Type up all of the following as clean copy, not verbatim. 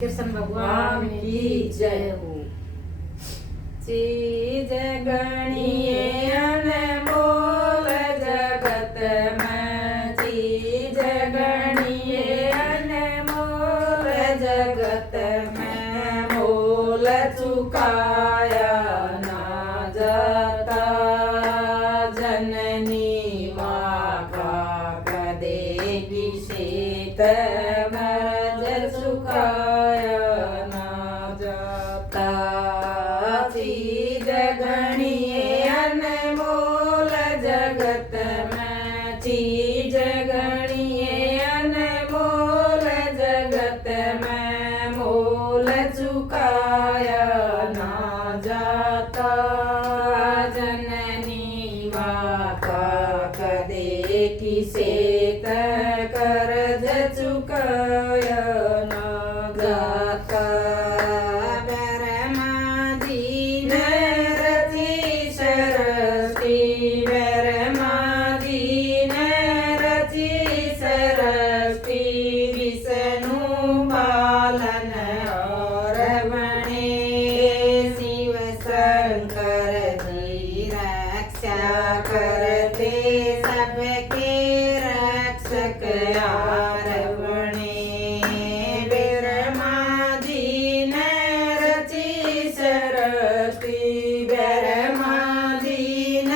कृष्ण भगवान की जय हो। चीज गणिये अनमोल जगत में, चीज गणिये अनमोल जगत में, मोल चुकाया ना जाता। जननी माँ का कदेगी शीत मर्ज चुकाया ना जाता। चीज गणिये अनमोल जगत में, चीज गणिये अनमोल जगत में, मोल चुकाया ना जाता। जननी माँ का कदे किसे कर्ज चुकाया ना जाता। करते सबके रक्षक यार बने। बिरमा दीन रची सरस्ती, बिरमा दीन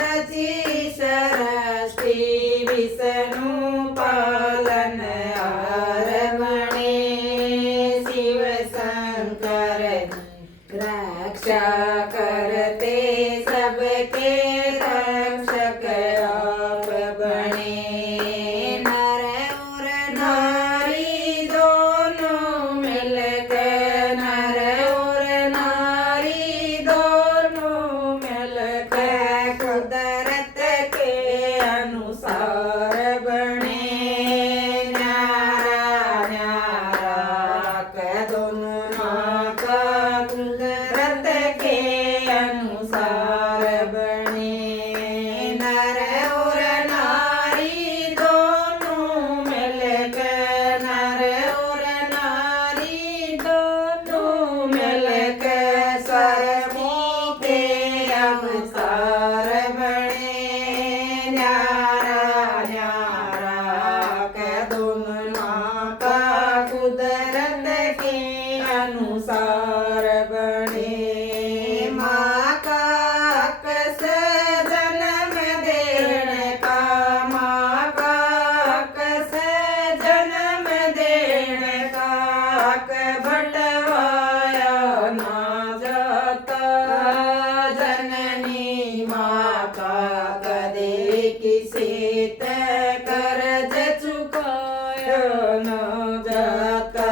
रची सरस्ती, विष्णु पालन यार बने। शिव शंकर रक्षा करते सबके रक्षक आप बने। नर और नारी दोनों मिलकर, नर और नारी दोनों मिलकर कुदरत के अनुसार बने। न्यारा न्यारा का दोनों का कुदरत के अनुसार बने। नर और नारी दोनों मिलकर, नर और नारी दोनों मिलकर स्वयं के अनुसार बने। न्यारा न्यारा का दोनों का कुदरत के अनुसार बने। माँ का हक से जन्म देने का, माँ का हक से जन्म देने का, हक बंटवाया ना जाता। जननी माँ का कदे किसी कर्ज चुकाया ना जाता।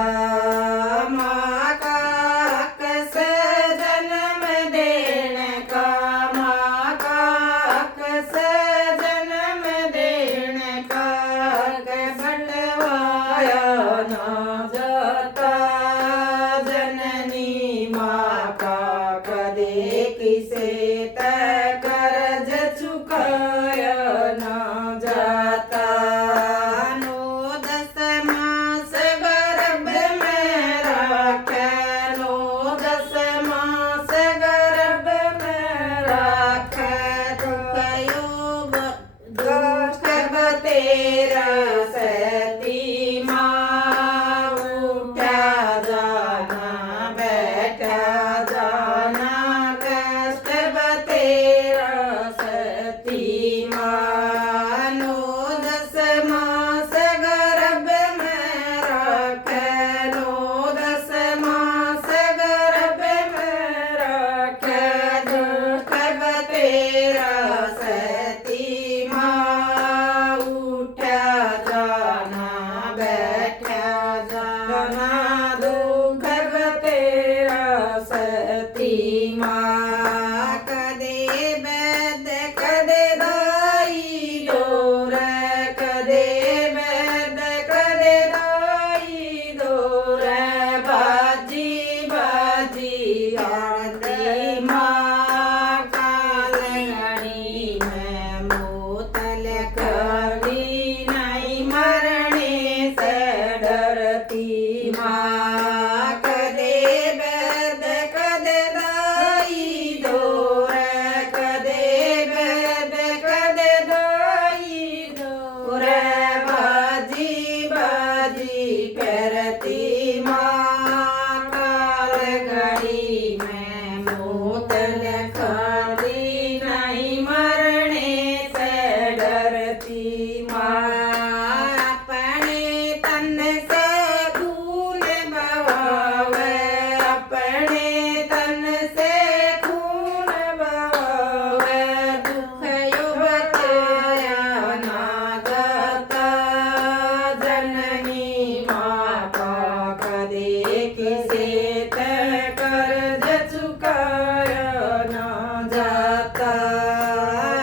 किसे कर्ज चुकाया ना जाता।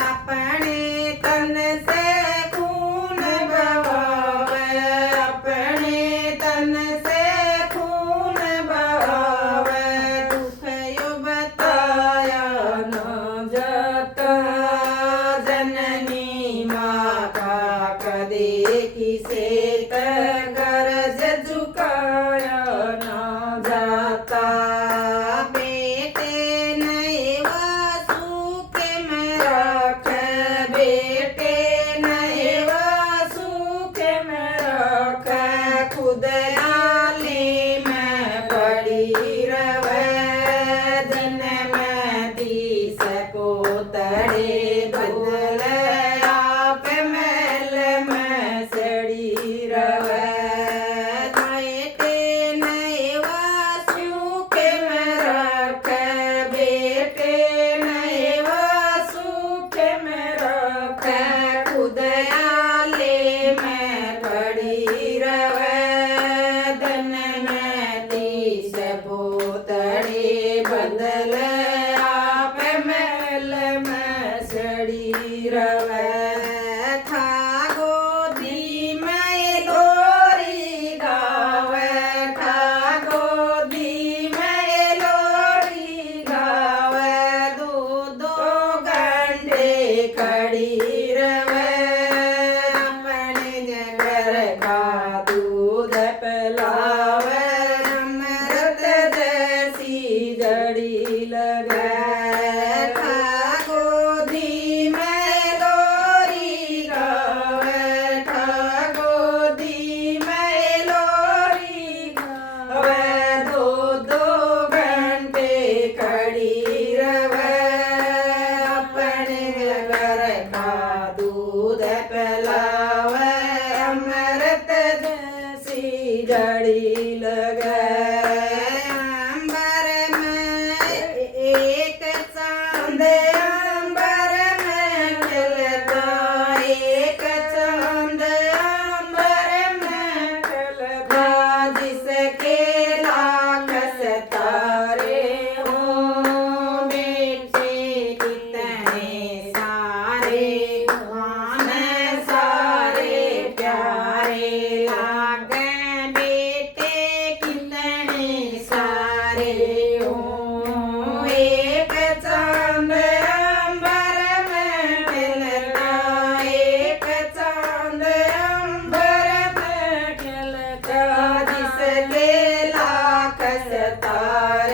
अपने तन से खून बहावे, अपने तन से खून बहावे, दुख यो बताया न जाता। जननी माता कदे किसे कर्ज चुकाया न जाता। बेटे नहीं वासुक में रखे, बेटे नहीं वासुक में रखे, खुद आली में पड़ी रवे। दिन में 30 पोतड़े बदले, आप महल में सड़ी रवे। बेटे नहीं वासुक में रखे, बेटे नहीं वासुक में रखे, खुद आले में पड़ी रवे। दिन में 30 पोतड़े बदले, आप महल में सड़ी रवे। था गोदी में लोरी गावे, था गोदी में लोरी गावे, दो दो घंटे खड़ी रवे। अपने घर का दूध पिलावे, अमृत जैसी जड़ी लगे। था गोदी में लोरी गावे, था गोदी में लोरी गावे, दो दो घंटे खड़ी रवे। अपने घर का दूध पिलावे, अमृत जैसी जड़ी लगे। अंबर में एक चांद, अंबर में खिलता, एक चांद अंबर में खिलता, जिसके लाख सितारे हों। बेटे कितने सारे मान सारे प्यारे लागे, बेटे कितने सारे हों। एक चांद अंबर में खिलता, एक चांद अंबर में खिलता, जिसके लाख सितारे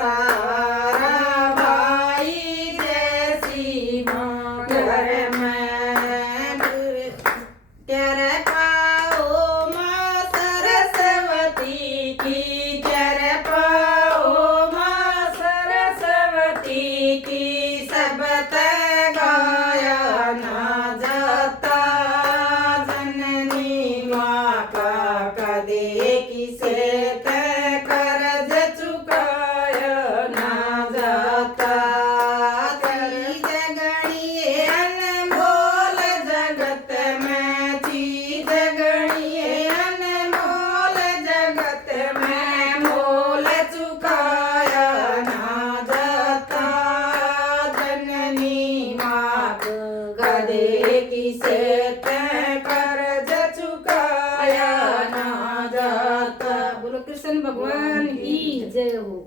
सारा भाई जैसी माँ घर में कर पाओ माँ सरस्वती की कर पाओ माँ सरस्वती की सब गाया ना जाता जननी माँ का कदे किसे कर्ज चुकाया ना जाता चीज गणिये अनमोल जगत में चीज गणिये अनमोल जगत में मोल चुकाया ना जाता जननी माँ गधे किसे कर्ज चुकाया ना जाता। बोलो कृष्ण भगवान की जय हो।